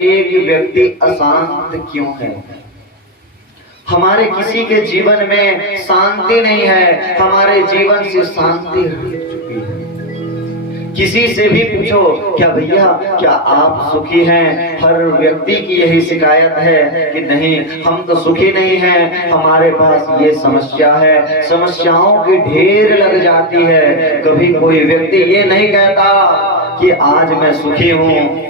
एक व्यक्ति अशांत क्यों है? हमारे किसी के जीवन में शांति नहीं है, हमारे जीवन से शांति हट चुकी है। किसी से भी पूछो, क्या भैया क्या आप सुखी हैं? हर व्यक्ति की यही शिकायत है कि नहीं, हम तो सुखी नहीं हैं, हमारे पास ये समस्या है। समस्याओं की ढेर लग जाती है। कभी कोई व्यक्ति ये नहीं कहता कि आज मैं सुखी हूँ।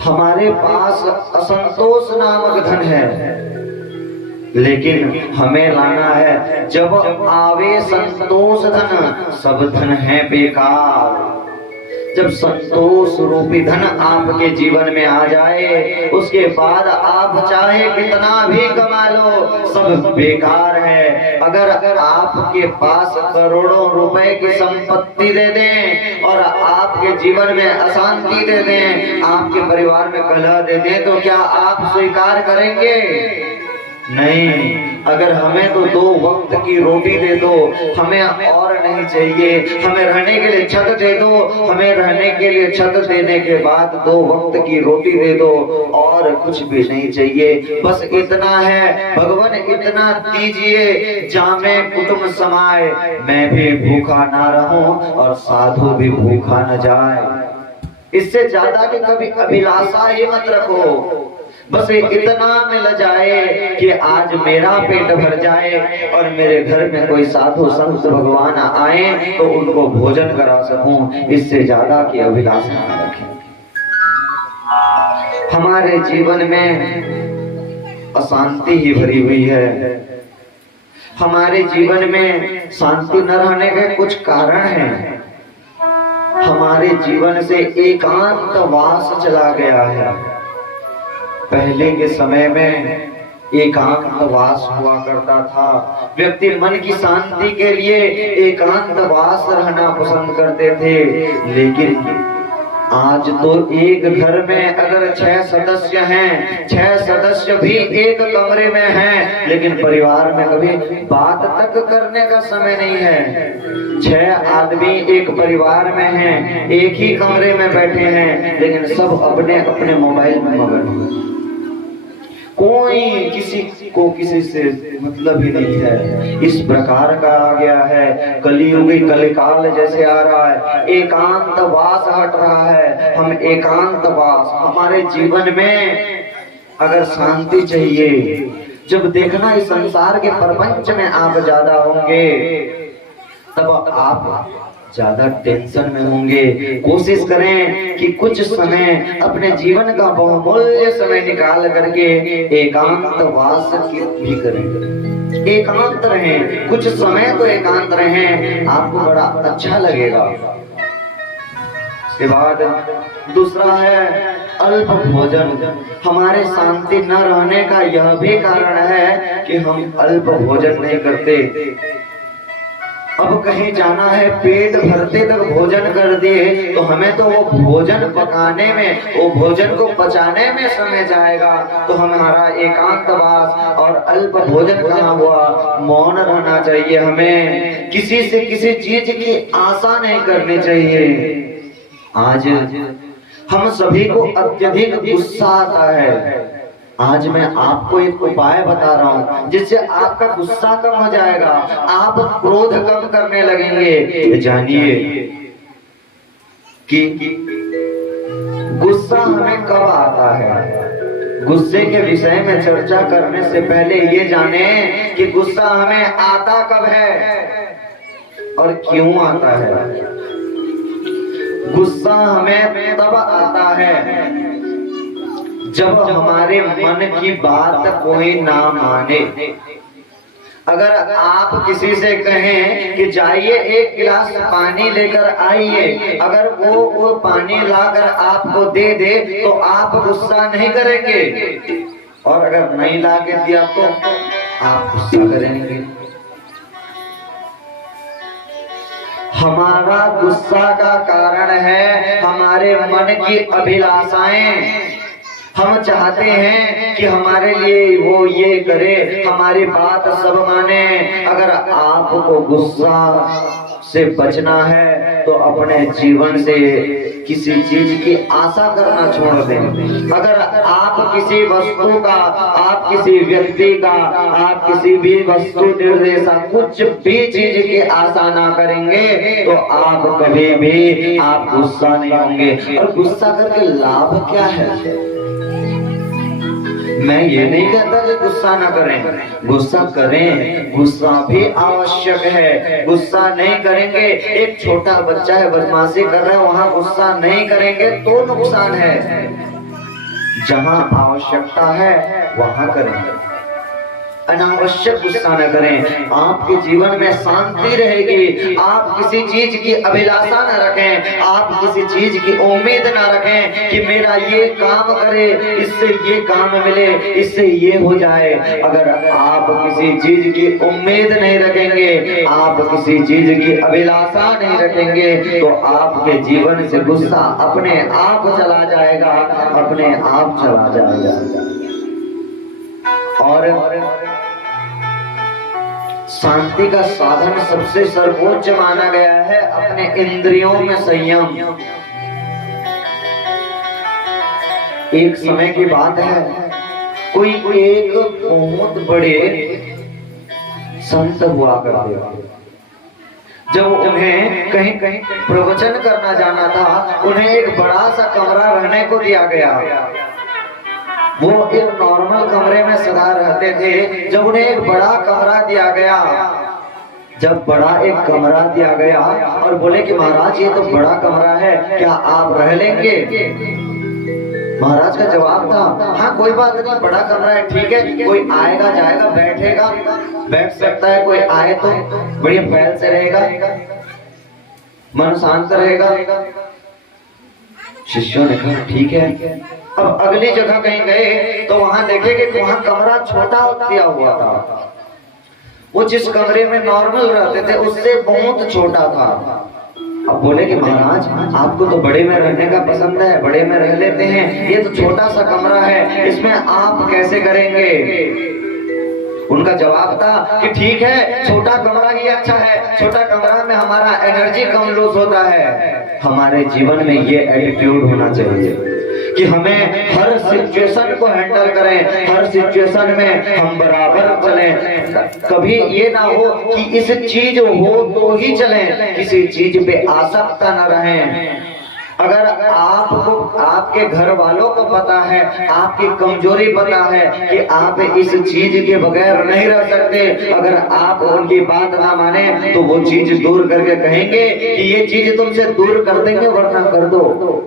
हमारे पास असंतोष नामक धन है, लेकिन हमें लाना है जब आवे संतोष धन, सब धन है बेकार। जब संतोष रूपी धन आपके जीवन में आ जाए, उसके बाद आप चाहे कितना भी कमा लो, सब बेकार है। अगर आपके पास करोड़ों रुपए की संपत्ति दे दें और आपके जीवन में अशांति दे दें, आपके परिवार में कलह दे दें, तो क्या आप स्वीकार करेंगे? नहीं। अगर हमें तो 2 वक्त की रोटी दे दो, हमें और नहीं चाहिए। हमें रहने के लिए छत दे दो, हमें रहने के लिए छत देने के बाद 2 वक्त की रोटी दे दो, और कुछ भी नहीं चाहिए। बस इतना है, भगवान इतना दीजिए जामे कुटुंब समाए, मैं भी भूखा ना रहूं और साधु भी भूखा न जाए। इससे ज्यादा की कभी अभिलाषा ही मत रखो। बस इतना मिल जाए कि आज मेरा पेट भर जाए और मेरे घर में कोई साधु संत भगवान आए तो उनको भोजन करा सकूं। इससे ज्यादा की अभिलाषा न रखें। हमारे जीवन में अशांति ही भरी हुई है। हमारे जीवन में शांति न रहने के कुछ कारण हैं। हमारे जीवन से एकांतवास चला गया है। पहले के समय में एकांतवास हुआ करता था। व्यक्ति मन की शांति के लिए एकांतवास रहना पसंद करते थे। लेकिन आज तो एक घर में अगर 6 सदस्य हैं, 6 सदस्य भी एक कमरे में हैं, लेकिन परिवार में कभी बात तक करने का समय नहीं है। 6 आदमी एक परिवार में हैं, एक ही कमरे में बैठे हैं, लेकिन सब अपने अपने मोबाइल में मगन हैं। कोई किसी को किसी से मतलब ही नहीं है। इस प्रकार का आ गया है। कलियुगी कलिकाल जैसे आ रहा है, एकांतवास हट रहा है। हम एकांतवास, हमारे जीवन में अगर शांति चाहिए, जब देखना इस संसार के प्रपंच में आप ज्यादा होंगे, तब आप ज्यादा टेंशन में होंगे। कोशिश करें कि कुछ समय अपने जीवन का बहुमूल्य समय निकाल करके एकांतवास भी करें। एकांत रहें, कुछ समय तो एकांत रहें, आपको बड़ा अच्छा लगेगा। इसके बाद दूसरा है अल्प भोजन। हमारे शांति न रहने का यह भी कारण है कि हम अल्प भोजन नहीं करते। अब कहीं जाना है, पेट भरते तक भोजन कर दिए तो हमें तो वो भोजन पकाने में, वो भोजन को पचाने में समय जाएगा। तो हमारा एकांतवास और अल्प भोजन कहाँ हुआ? मौन रहना चाहिए। हमें किसी से किसी चीज की आशा नहीं करनी चाहिए। आज हम सभी को अत्यधिक गुस्सा आता है। आज मैं आपको एक उपाय बता रहा हूं जिससे आपका गुस्सा कम हो जाएगा, आप क्रोध कम करने लगेंगे। जानिए कि गुस्सा हमें कब आता है। गुस्से के विषय में चर्चा करने से पहले ये जाने कि गुस्सा हमें आता कब है और क्यों आता है। गुस्सा हमें तब आता है जब हमारे मन की बात कोई ना माने। अगर आप किसी से कहें कि जाइए 1 गिलास पानी लेकर आइए, अगर वो पानी लाकर आपको दे दे तो आप गुस्सा नहीं करेंगे, और अगर नहीं ला के दिया तो आप गुस्सा करेंगे। हमारा गुस्सा का कारण है हमारे मन की अभिलाषाएं। हम चाहते हैं कि हमारे लिए वो ये करे, हमारी बात सब माने। अगर आपको गुस्सा से बचना है तो अपने जीवन से किसी चीज की आशा करना छोड़ दें। अगर आप किसी वस्तु का, आप किसी व्यक्ति का, आप किसी भी वस्तु निर्देशा कुछ भी चीज की आशा ना करेंगे तो आप कभी भी आप गुस्सा नहीं होंगे। और गुस्सा करके लाभ क्या है? मैं ये नहीं कहता कि गुस्सा ना करें, गुस्सा करें, गुस्सा भी आवश्यक है। गुस्सा नहीं करेंगे, एक छोटा बच्चा है बदमाशी कर रहा है, वहां गुस्सा नहीं करेंगे तो नुकसान है। जहां आवश्यकता है वहां करें, अनावश्यक गुस्सा न करें। आपके जीवन में शांति रहेगी। आप किसी चीज की अभिलाषा न रखें, आप किसी चीज की उम्मीद न रखें कि मेरा ये काम करे, इससे ये काम मिले, इससे ये हो जाए। अगर आप किसी चीज की उम्मीद नहीं रखेंगे, आप किसी चीज की अभिलाषा नहीं रखेंगे तो आपके जीवन से गुस्सा अपने आप चला जाएगा, अपने आप चला जाएगा। और शांति का साधन सबसे सर्वोच्च माना गया है अपने इंद्रियों में संयम। एक समय की बात है, कोई एक बहुत बड़े संत हुआ करते थे। जब उन्हें कहीं कहीं प्रवचन करना जाना था, उन्हें एक बड़ा सा कमरा रहने को दिया गया। वो एक नॉर्मल कमरे में सदा रहते थे। जब उन्हें एक बड़ा कमरा दिया गया, जब बड़ा एक कमरा दिया गया और बोले कि महाराज ये तो बड़ा कमरा है, क्या आप रह लेंगे? महाराज का जवाब था, हाँ कोई बात नहीं, बड़ा कमरा है, ठीक है, कोई आएगा जाएगा बैठेगा, बैठ सकता है, कोई आए तो बढ़िया फैल से रहेगा, मन शांत रहेगा। शिष्यों ने कहा ठीक है। अब अगली जगह कहीं गए तो वहां देखेंगे कि वहां कमरा छोटा दिया हुआ था। वो जिस कमरे में नॉर्मल रहते थे उससे बहुत छोटा था। अब बोले कि महाराज आपको तो बड़े में रहने का पसंद है, बड़े में रह लेते हैं, ये तो छोटा सा कमरा है, इसमें आप कैसे करेंगे? उनका जवाब था कि ठीक है, छोटा कमरा ही अच्छा है, छोटा कमरा में हमारा एनर्जी कम लूज होता है। हमारे जीवन में ये एटीट्यूड होना चाहिए कि हमें हर सिचुएशन को हैंडल करें, हर सिचुएशन में हम बराबर चलें। कभी ये ना हो कि इस चीज हो तो ही चलें, किसी चीज पे आसक्त न रहें। अगर आपको, आपके घर वालों को पता है, आपकी कमजोरी पता है कि आप इस चीज के बगैर नहीं रह सकते, अगर आप उनकी बात ना माने तो वो चीज दूर करके कहेंगे कि ये चीज तुमसे दूर कर देंगे वरना कर दो।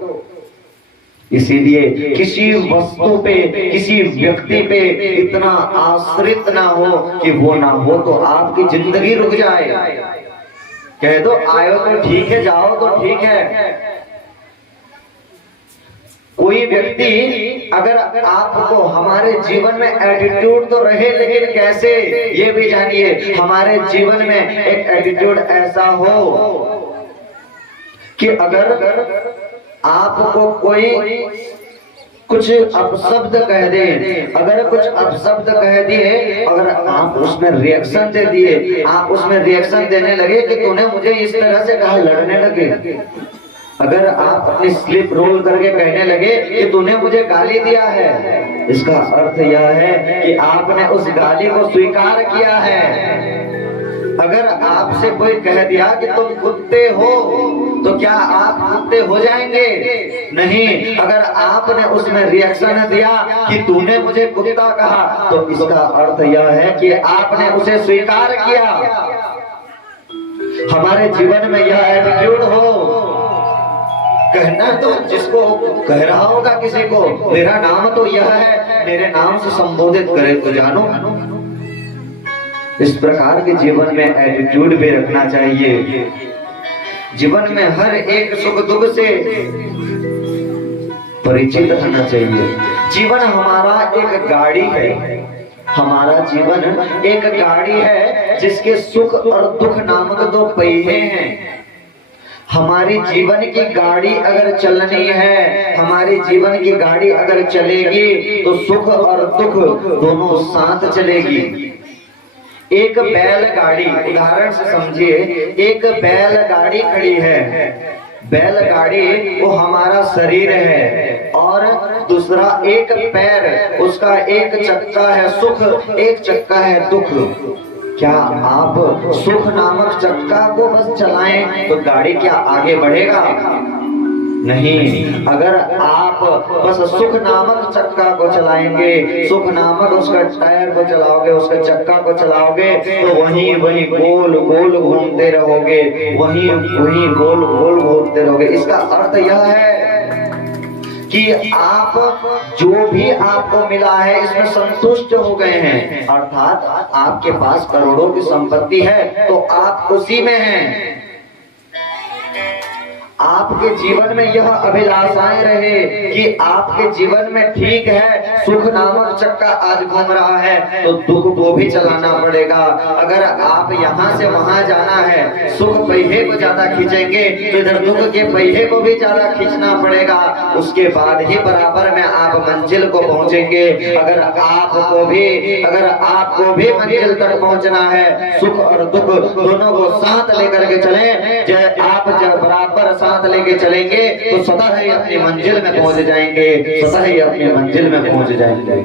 इसीलिए किसी वस्तु पे, किसी व्यक्ति पे इतना आश्रित ना हो कि वो ना हो तो आपकी जिंदगी रुक जाए। कह दो आयो तो ठीक है, जाओ तो ठीक है। कोई व्यक्ति अगर आपको, हमारे जीवन में एटीट्यूड तो रहे लेकिन कैसे, ये भी जानिए। हमारे जीवन में एक एटीट्यूड ऐसा हो कि अगर आपको कोई कुछ अपशब्द कह दे, अगर कुछ अपशब्द कह दिए, अगर आप उसमें रिएक्शन दे दिए, आप उसमें रिएक्शन देने लगे कि तूने मुझे इस तरह से कहा, लड़ने लगे। अगर आप अपनी स्लिप रोल करके कहने लगे कि तूने मुझे गाली दिया है, इसका अर्थ यह है कि आपने उस गाली को स्वीकार किया है। अगर आपसे कोई कह दिया कि तुम कुत्ते हो, तो क्या आप कुत्ते हो जाएंगे? नहीं। अगर आपने उसमें रिएक्शन दिया कि तूने मुझे कुत्ता कहा, तो इसका अर्थ यह है कि आपने उसे स्वीकार किया। हमारे जीवन में यह एटीट्यूड हो। कहना तो जिसको कह रहा होगा किसी को, मेरा नाम तो यह है, मेरे नाम से संबोधित करे तो जानो। इस प्रकार के जीवन में एटीट्यूड भी रखना चाहिए। जीवन में हर एक सुख दुख से परिचित रहना चाहिए। जीवन हमारा एक गाड़ी है, हमारा जीवन एक गाड़ी है जिसके सुख और दुख नामक दो पहिए हैं। हमारी जीवन की गाड़ी अगर चलनी है, हमारी जीवन की गाड़ी अगर चलेगी तो सुख और दुख दोनों साथ चलेगी। एक बैलगाड़ी, उदाहरण से समझिए, एक बैलगाड़ी खड़ी है। बैलगाड़ी वो हमारा शरीर है और दूसरा एक पैर, उसका एक चक्का है सुख, एक चक्का है दुख। क्या आप सुख नामक चक्का को बस चलाएं तो गाड़ी क्या आगे बढ़ेगा? नहीं। अगर आप बस सुख नामक चक्का को चलाएंगे, सुख नामक उसका टायर को चलाओगे, उसके चक्का को चलाओगे, तो वहीं वहीं गोल गोल घूमते रहोगे, वहीं वहीं गोल गोल घूमते रहोगे। इसका अर्थ यह है कि आप जो भी आपको मिला है इसमें संतुष्ट हो गए हैं। अर्थात आपके पास करोड़ों की संपत्ति है तो आप उसी में हैं। आपके जीवन में यह अभिलाषाएं रहे कि आपके जीवन में ठीक है, सुख नामक चक्का आज घूम रहा है तो दुख को भी चलाना पड़ेगा। अगर आप यहाँ से वहां जाना है, सुख पहिए को ज्यादा खींचेंगे तो इधर दुख के पहिए को भी ज्यादा खींचना पड़ेगा। उसके बाद ही बराबर में आप मंजिल को पहुंचेंगे। अगर आपको भी मंजिल तक पहुंचना है, सुख और दुख दोनों को साथ लेकर के चले, आप जब बराबर साथ लेके चलेंगे तो सदा ही अपनी मंजिल में पहुंच जाएंगे, सदा ही अपनी मंजिल में पहुंच जाएंगे।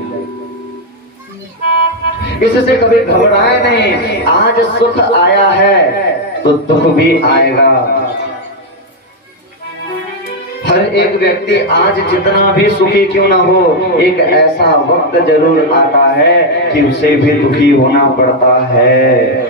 इससे कभी घबराए नहीं। आज सुख आया है तो दुख भी आएगा। हर एक व्यक्ति आज जितना भी सुखी क्यों ना हो, एक ऐसा वक्त जरूर आता है कि उसे भी दुखी होना पड़ता है।